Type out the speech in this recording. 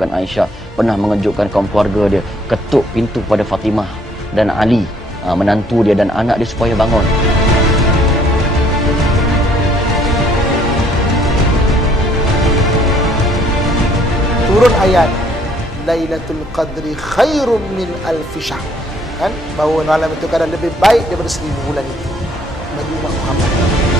mengatakan Aisyah pernah mengejutkan kaum keluarga dia, ketuk pintu pada Fatimah dan Ali, menantu dia dan anak dia supaya bangun. Turun ayat Lailatul Qadri khairum min alfi syahr, kan, bahawa malam itu kadang lebih baik daripada 1000 bulan itu bagi umat Muhammad.